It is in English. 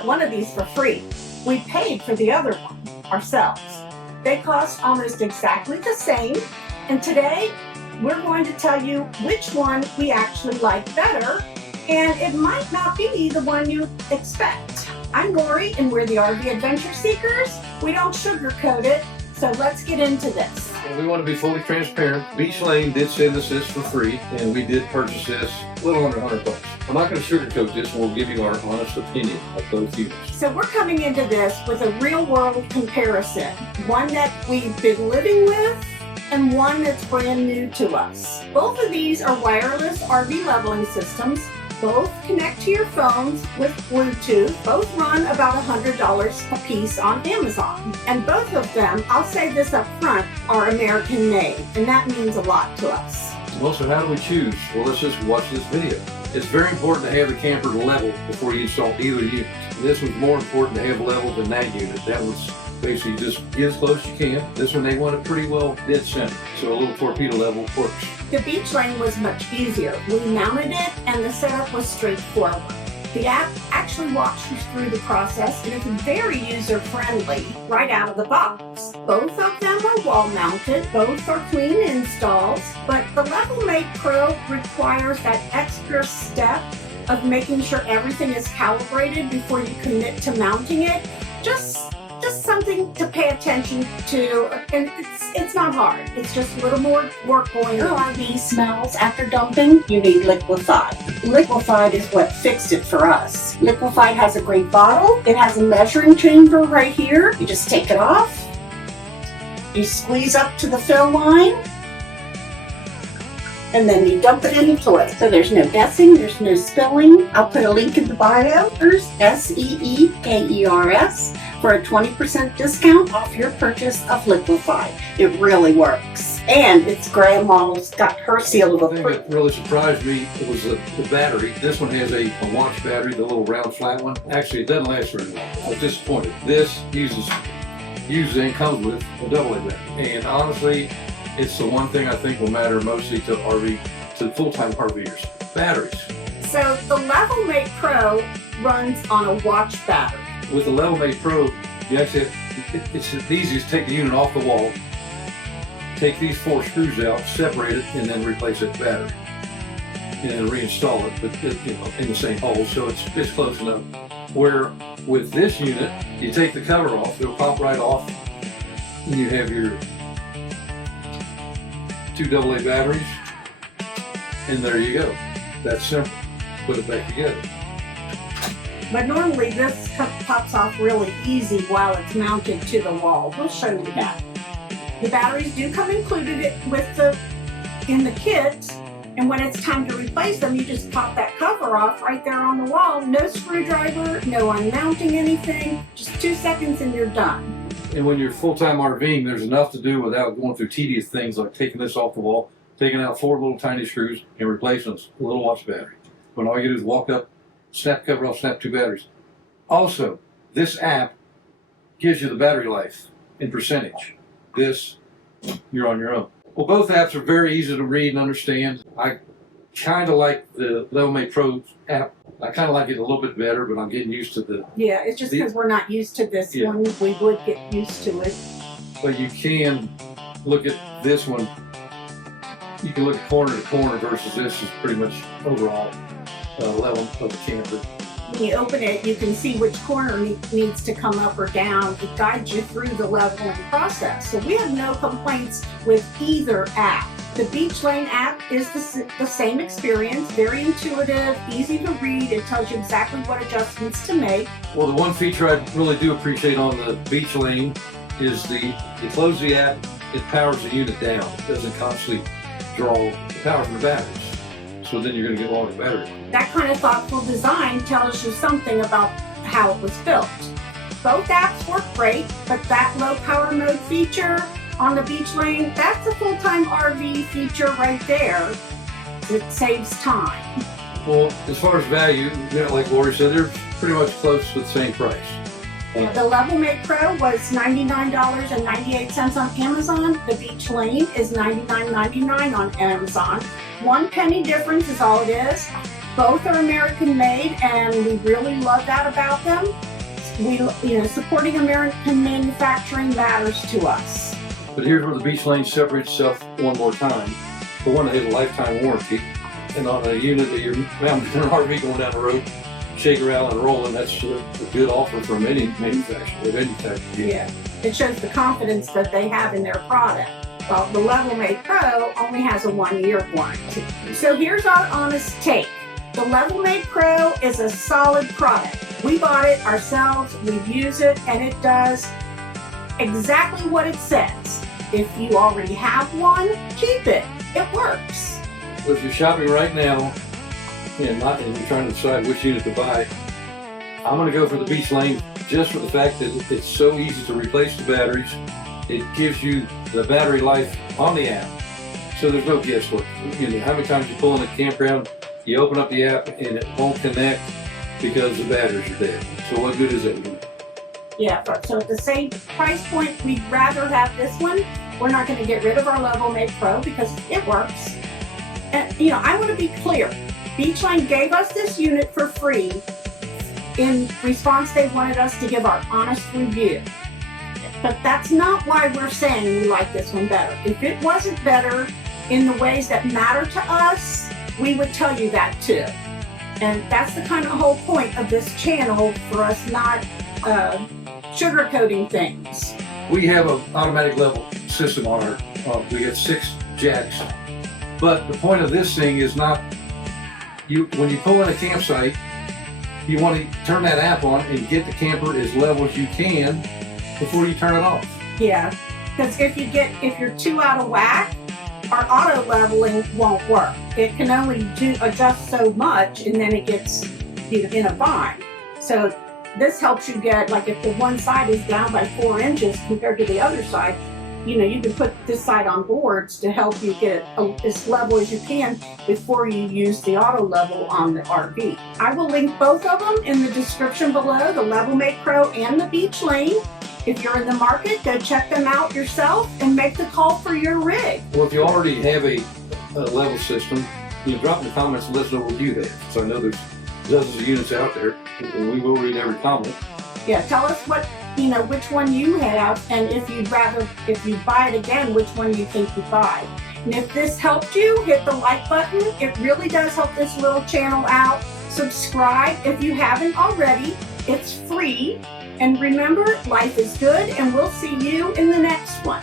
got one of these for free. We paid for the other one ourselves. They cost almost exactly the same, and today we're going to tell you which one we actually like better, and it might not be the one you expect. I'm Lori, and we're the RV Adventure Seekers. We don't sugarcoat it, so let's get into this. And we want to be fully transparent. Beech Lane did send us this for free, and we did purchase this a little under $100. We're not going to sugarcoat this, and we'll give you our honest opinion of both units. So we're coming into this with a real-world comparison, one that we've been living with and one that's brand new to us. Both of these are wireless RV leveling systems. Both connect to your phones with Bluetooth. Both run about $100 a piece on Amazon. And both of them, I'll say this up front, are American made, and that means a lot to us. Well, so how do we choose? Well, let's just watch this video. It's very important to have the camper level before you install either unit. This one's more important to have level than that unit. That one's basically just get as close as you can. This one, they want it pretty well dead center, so a little torpedo level works. The Beech Lane was much easier. We mounted it and the setup was straightforward. The app actually walks you through the process and it's very user-friendly right out of the box. Both of them are wall-mounted, both are clean installs, but the LevelMate Pro requires that extra step of making sure everything is calibrated before you commit to mounting it. Just something to pay attention to, and it's not hard. It's just a little more work going on. RV smells after dumping, you need Liquified. Liquified is what fixed it for us. Liquified has a great bottle. It has a measuring chamber right here. You just take it off. You squeeze up to the fill line, and then you dump it into it. So there's no guessing, there's no spilling. I'll put a link in the bio. There's SEEKERS for a 20% discount off your purchase of Liquified. It really works. And it's grandma's got her seal of The approval. thing that really surprised me was the battery. This one has a watch battery, the little round flat one. Actually, it doesn't last very long. I was disappointed. This uses and comes with a AA battery. And honestly, it's the one thing I think will matter mostly to full-time RVers. Batteries. So the LevelMate Pro runs on a watch battery. With the LevelMate Pro, you actually it's as easy as take the unit off the wall, take these 4 screws out, separate it, and then replace that battery. And then reinstall it, but in the same hole, so it's close enough. Where with this unit, you take the cover off, it'll pop right off, and you have your 2 AA batteries, and there you go. That's simple. Put it back together. But normally this pops off really easy while it's mounted to the wall. We'll show you that. The batteries do come included in the kit, and when it's time to replace them, you just pop that cover off right there on the wall. No screwdriver, no unmounting anything, just 2 seconds and you're done. And when you're full-time RVing, there's enough to do without going through tedious things like taking this off the wall, taking out 4 little tiny screws, and replacing a little watch battery. When all you do is walk up, snap the cover off, snap 2 batteries. Also, this app gives you the battery life in percentage. This, you're on your own. Well, both apps are very easy to read and understand. I kind of like the LevelMate Pro app. I kind of like it a little bit better, but I'm getting used to the... Yeah, it's just because we're not used to this one. We would get used to it. But you can look at this one. You can look at corner to corner versus this is pretty much overall level of the camper. When you open it, you can see which corner needs to come up or down. It guides you through the leveling process. So we have no complaints with either app. The Beech Lane app is the same experience, very intuitive, easy to read. It tells you exactly what adjustments to make. Well, the one feature I really do appreciate on the Beech Lane is you close the app, it powers the unit down. It doesn't constantly draw the power from the batteries. So then you're going to get longer battery. That kind of thoughtful design tells you something about how it was built. Both apps work great, but that low power mode feature on the Beech Lane, that's a full-time RV feature right there. It saves time. Well, as far as value, like Lori said, they're pretty much close to the same price. The LevelMate Pro was $99.98 on Amazon. The Beech Lane is $99.99 on Amazon. 1 penny difference is all it is. Both are American made, and we really love that about them. Supporting American manufacturing matters to us. But here's where the Beech Lane separates itself one more time. For one, it has a lifetime warranty. And on a unit that you're mounting an RV going down the road, shake around and rolling, that's a good offer from any manufacturer of any type. Yeah, it shows the confidence that they have in their product. Well, the LevelMate Pro only has a 1-year warranty. So here's our honest take. The LevelMate Pro is a solid product. We bought it ourselves, we've used it, and it does exactly what it says. If you already have one, keep it. It works. But if you're shopping right now and you're trying to decide which unit to buy, I'm going to go for the Beech Lane just for the fact that it's so easy to replace the batteries. It gives you the battery life on the app, so there's no guesswork. How many times you pull in a campground, you open up the app and it won't connect because the batteries are dead. So what good is it? Yeah, so at the same price point, we'd rather have this one. We're not going to get rid of our LevelMate Pro because it works. And I want to be clear. Beech Lane gave us this unit for free. In response, they wanted us to give our honest review. But that's not why we're saying we like this one better. If it wasn't better in the ways that matter to us, we would tell you that too. And that's the kind of whole point of this channel, for us not sugarcoating things. We have an automatic level system on our, we got 6 jacks. But the point of this thing is not, when you pull in a campsite, you want to turn that app on and get the camper as level as you can before you turn it off. Yeah, because if you're too out of whack, our auto leveling won't work. It can only adjust so much, and then it gets in a bind. So this helps you get, like, if the one side is down by 4 inches compared to the other side, you can put this side on boards to help you get as level as you can before you use the auto level on the RV. I will link both of them in the description below, the LevelMate Pro and the Beech Lane. If you're in the market, go check them out yourself and make the call for your rig. Well, if you already have a level system, drop in the comments and let us know what you have. So I know there's dozens of units out there, and we will read every comment. Yeah, tell us which one you have, and if you buy it again, which one you think you buy. And if this helped you, hit the like button. It really does help this little channel out. Subscribe if you haven't already. It's free. And remember, life is good, and we'll see you in the next one.